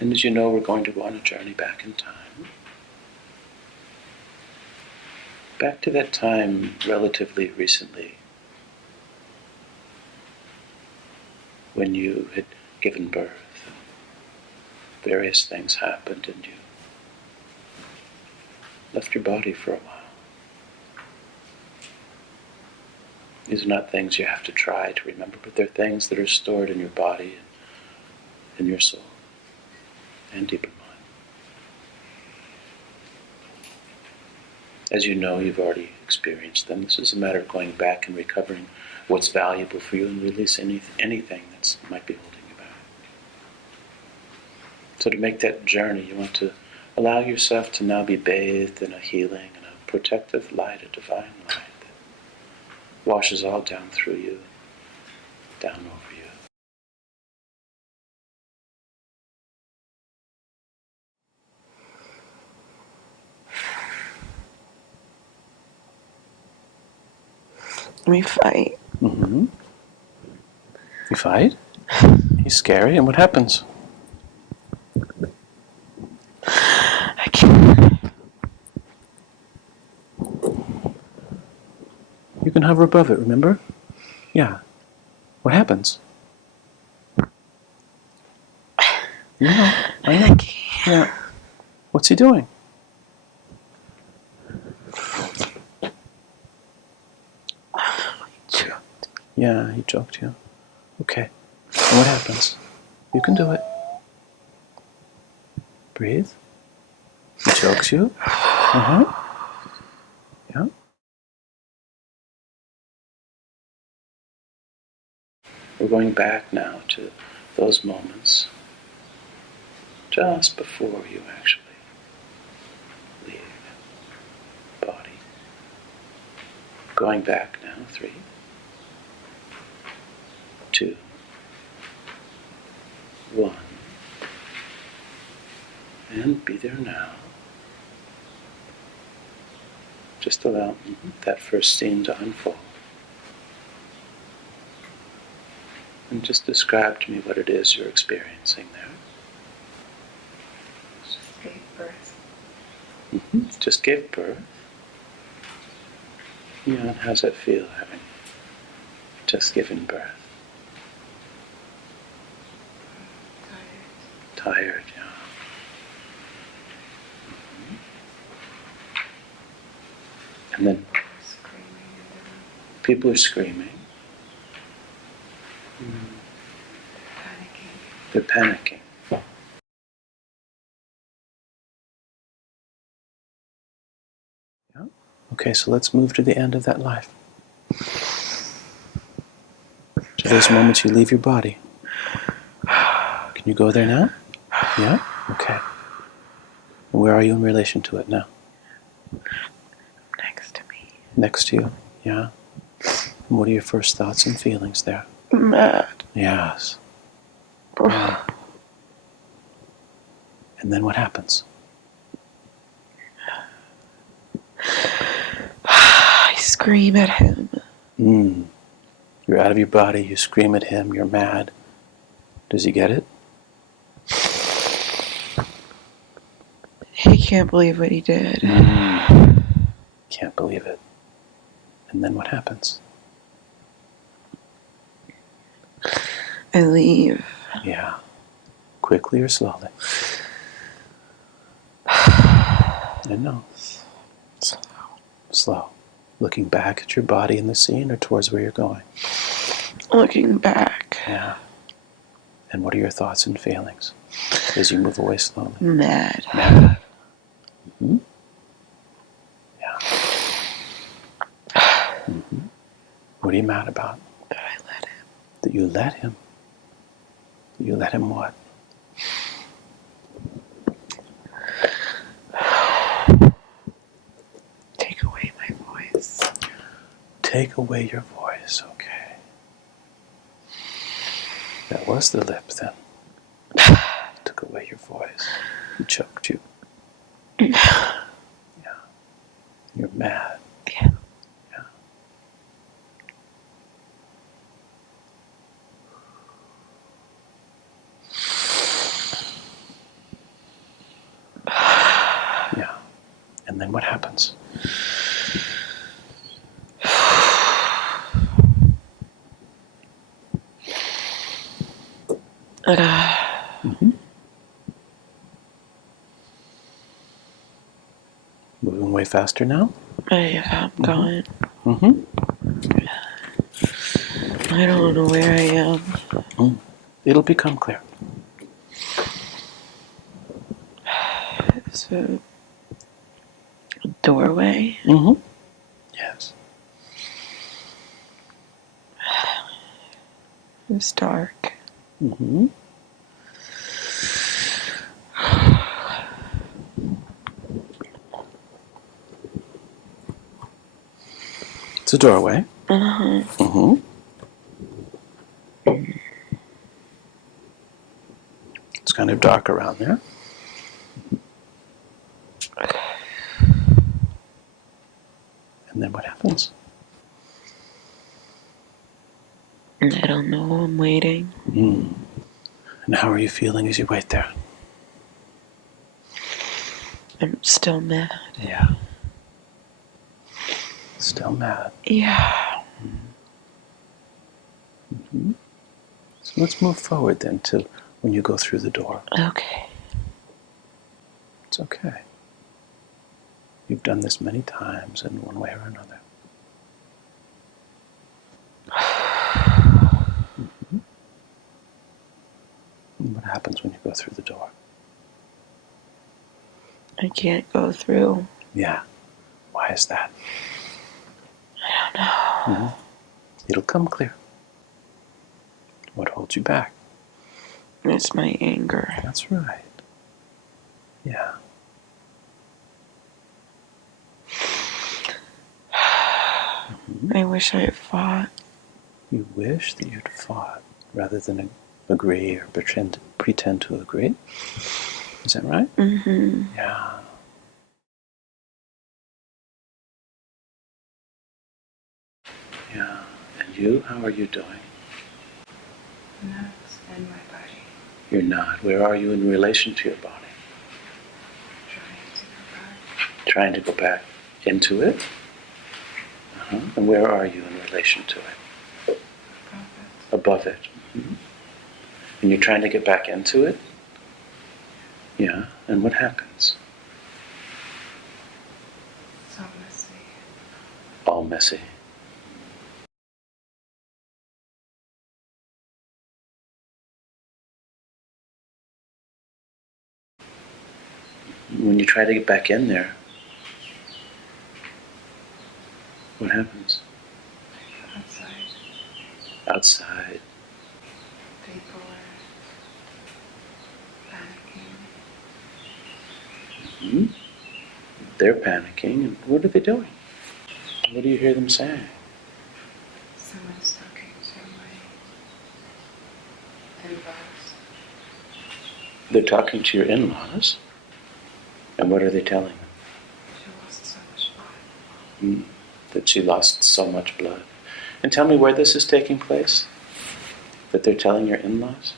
And as you know, we're going to go on a journey back in time. Back to that time relatively recently when you had given birth. Various things happened and you left your body for a while. These are not things you have to try to remember, but they're things that are stored in your body and in your soul and deeper mind. As you know, you've already experienced them. This is a matter of going back and recovering what's valuable for you and releasing anything that might be holding you back. So to make that journey, you want to allow yourself to now be bathed in a healing and a protective light, a divine light that washes all down through you, down over you. We fight. Mm-hmm. You fight? He's scary, and what happens? I can't. You can hover above it, remember? Yeah. What happens? Yeah, I know. I can't. Yeah. What's he doing? Yeah, he choked you. Okay. And what happens? You can do it. Breathe. He chokes you. Uh-huh. Yeah. We're going back now to those moments just before you actually leave the body. Going back now, 3, 2, 1. And be there now. Just allow that first scene to unfold. And just describe to me what it is you're experiencing there. Just gave birth. Just gave birth. Yeah, and how's that feel, having just given birth? Tired, yeah. And then people are screaming. They're panicking. Yeah. Okay, so let's move to the end of that life. To those moments you leave your body. Can you go there now? Yeah? Okay. And where are you in relation to it now? Next to me. Next to you? Yeah. And what are your first thoughts and feelings there? Mad. Yes. Yeah. And then what happens? I scream at him. You're out of your body, you scream at him, you're mad. Does he get it? He can't believe what he did. Can't believe it. And then what happens? I leave. Yeah. Quickly or slowly? I know. Slow. Looking back at your body in the scene or towards where you're going? Looking back. Yeah. And what are your thoughts and feelings as you move away slowly? Mad. Mad. Yeah. What are you mad about? That I let him. That you let him? You let him what? Take away my voice. Take away your voice, okay. That was the lip then. Took away your voice. He choked you. Yeah. You're mad. Yeah. Yeah. then what happens? Mm-hmm. Moving way faster now? I'm going. Mm-hmm. I don't know where I am. It'll become clear. It's a doorway. Mm-hmm. Yes. It's dark. Mm-hmm. It's a doorway. Uh-huh. Mm-hmm. It's kind of dark around there. And then what happens? I don't know. I'm waiting. And how are you feeling as you wait there? I'm still mad. Yeah. Still mad. Yeah. Mm-hmm. So let's move forward then to when you go through the door. Okay. It's okay. You've done this many times in one way or another. Mm-hmm. And what happens when you go through the door? I can't go through. Yeah. Why is that? I don't know. Mm-hmm. It'll come clear. What holds you back? It's my anger. That's right. Yeah. I wish I had fought. You wish that you'd fought rather than agree or pretend to agree? Is that right? Mm-hmm. Yeah. Yeah. And you, how are you doing? I'm not in my body. You're not. Where are you in relation to your body? Trying to go back into it? Uh-huh. And where are you in relation to it? Above it. Mm-hmm. And you're trying to get back into it? Yeah. And what happens? So messy. All messy. When you try to get back in there, what happens? Outside. Outside. People are panicking. Mm-hmm. They're panicking. And what are they doing? What do you hear them saying? Someone's talking to my in-laws. They're talking to your in-laws. And what are they telling them? She lost so much blood. That she lost so much blood. And tell me where this is taking place? That they're telling your in-laws?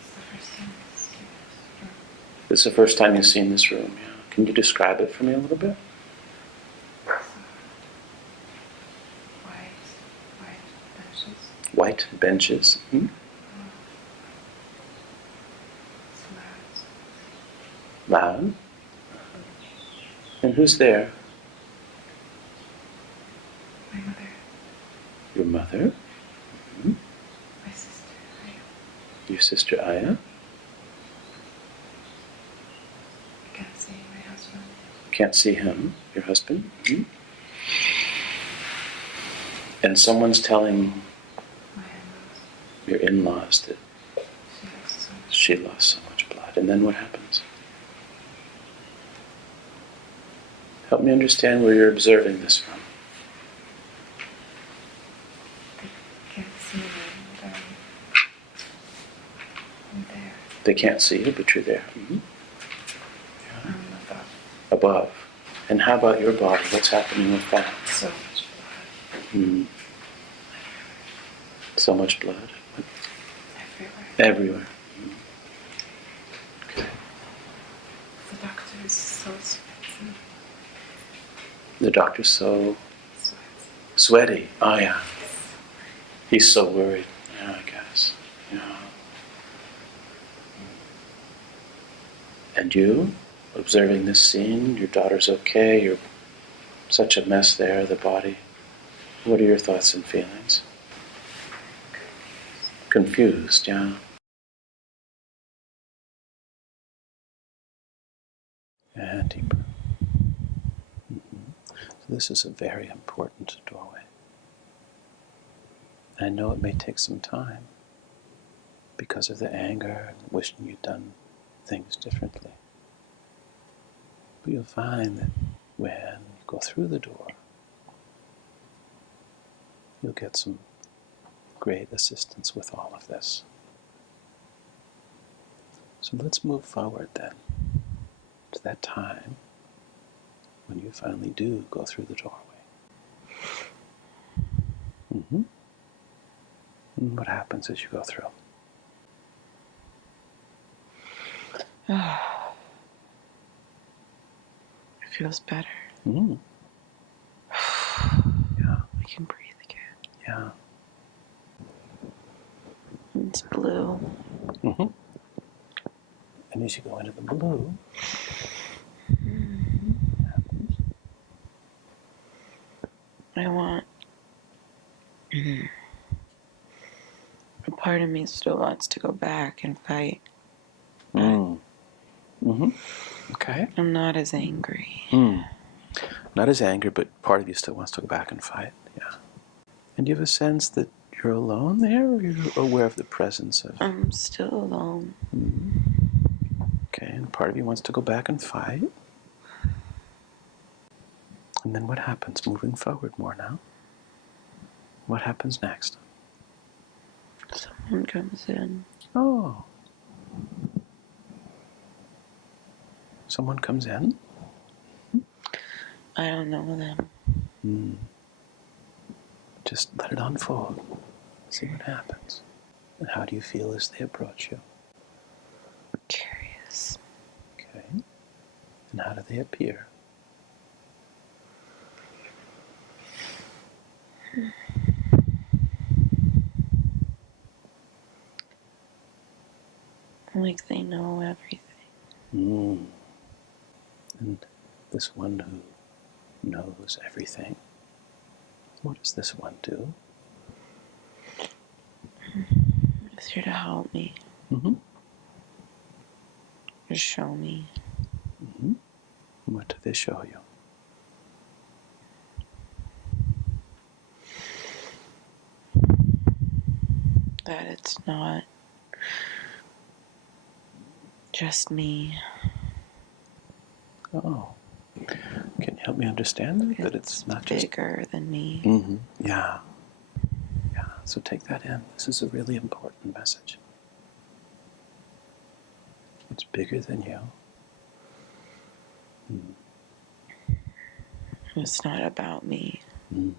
It's the first time I've seen this room. This is the first time you've seen this room, yeah. Can you describe it for me a little bit? White benches. White benches. Mm-hmm. It's loud. Loud. And who's there? My mother. Your mother? Mm-hmm. My sister. Your sister Aya? I can't see my husband. Can't see him, your husband. Mm-hmm. And someone's telling My in-laws. your in-laws that She lost so much. blood. And then what happens? Help me understand where you're observing this from. They can't see me, but I'm there. They can't see you, but you're there. Mm-hmm. I'm above. Above. And how about your body? What's happening with that? So much blood. Mm. So much blood. Everywhere. Everywhere. Mm. Okay. is so sweaty. The doctor's so Sweats. sweaty. Oh, yeah. He's so worried. Yeah, I guess. Yeah. And you, observing this scene, your daughter's okay, you're such a mess there, the body. What are your thoughts and feelings? Confused, yeah. And deeper. So this is a very important doorway. I know it may take some time because of the anger and wishing you'd done things differently. But you'll find that when you go through the door, you'll get some great assistance with all of this. So let's move forward then to that time when you finally do go through the doorway. And what happens as you go through? It feels better. Yeah, I can breathe again. yeah. It's blue. And as you go into the blue, I want. A part of me still wants to go back and fight. Okay. I'm not as angry. Not as angry, but part of you still wants to go back and fight. Yeah. And do you have a sense that you're alone there, or you're aware of the presence of... I'm still alone. Okay, and part of you wants to go back and fight. And then what happens moving forward more now? What happens next? Someone comes in. Oh. Someone comes in? I don't know them. Just let it unfold. See what happens. And how do you feel as they approach you? Curious. Okay. And how do they appear? Like they know everything. And this one who knows everything, what does this one do? It's here to help me. To show me. What do they show you? That it's not just me. Oh. Can you help me understand that it's not just... bigger than me. Yeah. Yeah. So take that in. This is a really important message. It's bigger than you. It's not about me. And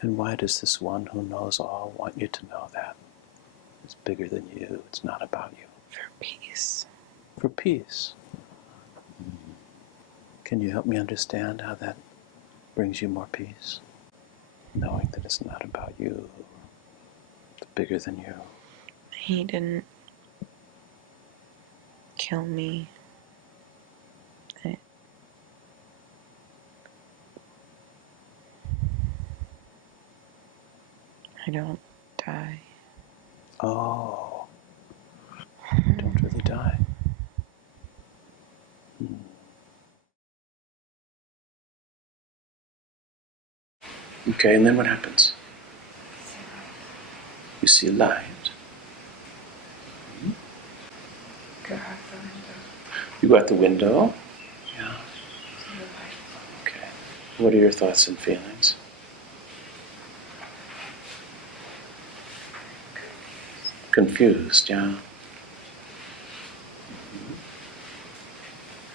why does this one who knows all want you to know that? It's bigger than you. It's not about you. For peace. For peace. Can you help me understand how that brings you more peace? Knowing that it's not about you. It's bigger than you. He didn't kill me. I don't die. Oh. You don't really die. Okay, and then what happens? You see a light. Go out the window. You go out the window. Yeah. See the light. Okay. What are your thoughts and feelings? Confused, yeah.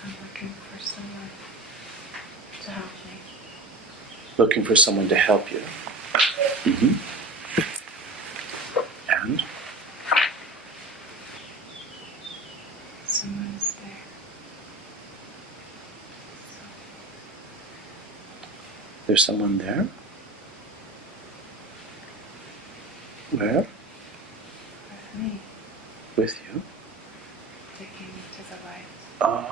I'm looking for someone to help me. Looking for someone to help you. And? Someone is there. There's someone there? Where? With me, With you? taking me to the light. Oh,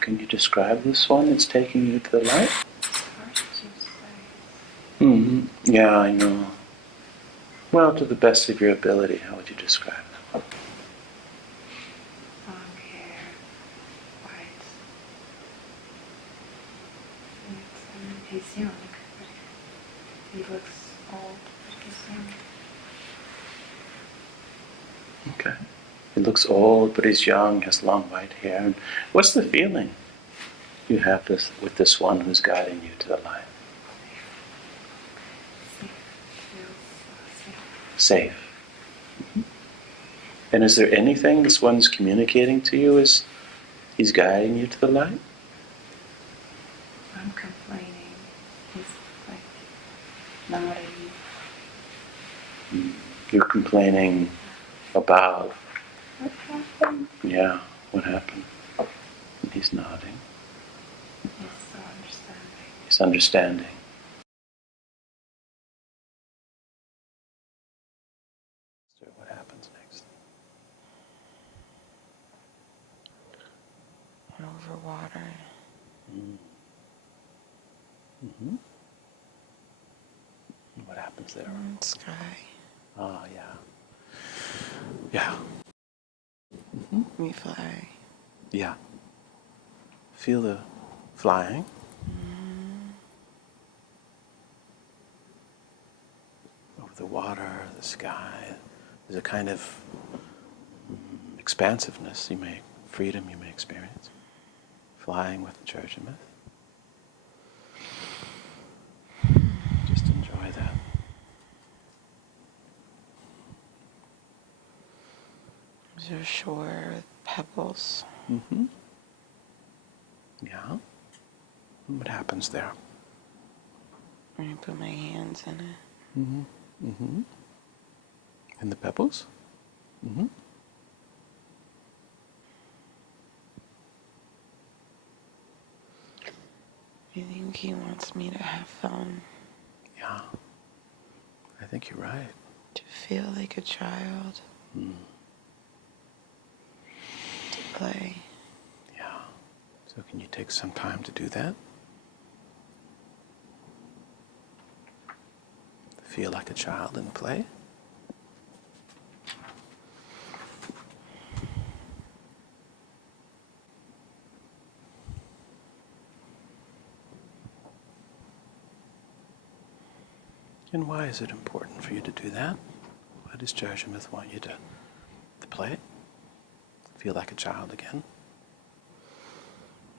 can you describe this one that's taking you to the light? It's hard to say. Yeah, I know. Well, to the best of your ability, how would you describe it? Long hair, white. He's young, but he looks old, but he's young. Okay. He looks old, but he's young, has long white hair. And what's the feeling you have with this one who's guiding you to the light? Safe. And is there anything this one's communicating to you as he's guiding you to the light? I'm complaining. He's like nodding. You're complaining about, What happened? yeah, what happened? And he's nodding. He's so understanding. He's understanding. So what happens next? Over water. Mm-hmm. What happens there? Sky. Ah, yeah. Yeah. We fly. Yeah. Feel the flying. Over the water, the sky. There's a kind of expansiveness freedom you may experience. Flying with the Church of Myth. Just enjoy that. There's a shore with pebbles. Mm-hmm. Yeah. What happens there? I put my hands in it. Mm-hmm. Mm-hmm. And the pebbles? Mm-hmm. I think he wants me to have fun. Yeah. I think you're right. To feel like a child. To play. Yeah. So can you take some time to do that? Feel like a child and play? And why is it important for you to do that? Why does Judgment want you to play? Feel like a child again?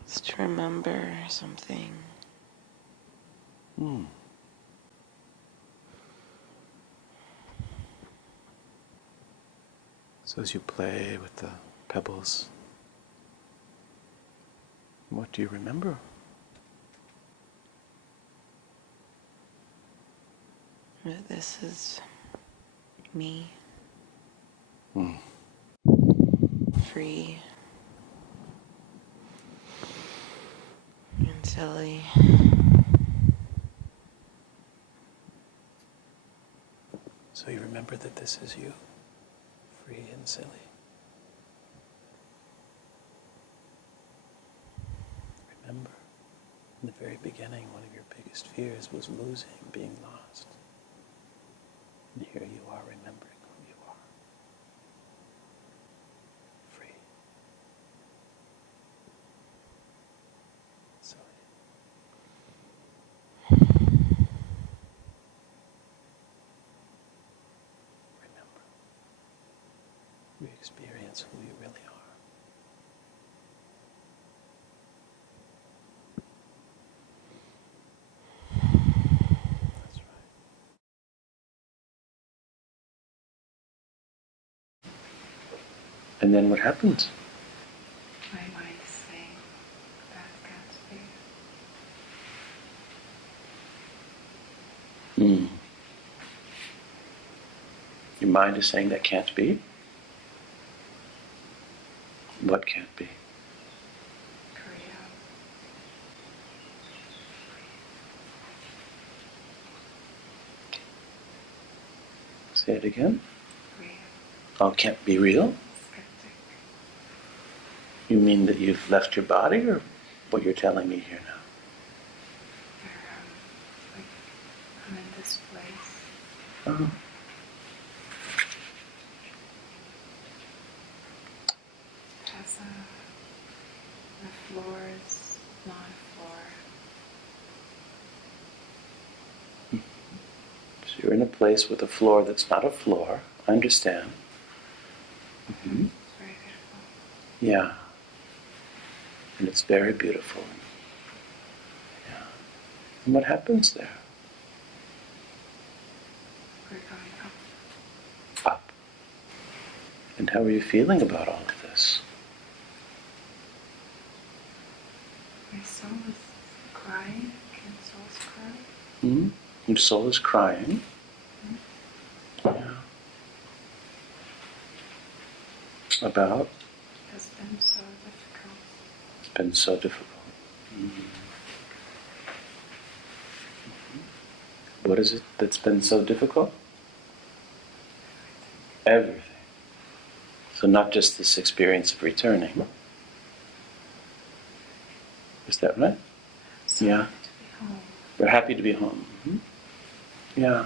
It's to remember something. So as you play with the pebbles, what do you remember? But this is me. Free. And silly. So you remember that this is you, free and silly. Remember, in the very beginning, one of your biggest fears was losing, being lost. And here you are remembering who you are. Free. Silly. Remember. Re-experience who you really are. That's right. And then what happens? My mind is saying that can't be. Your mind is saying that can't be? What can't be? Freedom. Say it again. Real. Oh, can't be real? Skeptic. You mean that you've left your body, or what you're telling me here now? Like, I'm in this place. Oh. It has the floor is not a floor. So you're in a place with a floor that's not a floor. I understand. Mm-hmm. It's very beautiful. Yeah. And it's very beautiful. Yeah. And what happens there? We're going up. Up. And how are you feeling about all of this? My soul is crying. Can souls cry? Hmm? Your soul is crying. Yeah. About? It's been so difficult. It's been so difficult. Mm-hmm. What is it that's been so difficult? Everything. So not just this experience of returning. Is that right? So Yeah. happy to be home. We're happy to be home. Mm-hmm. Yeah.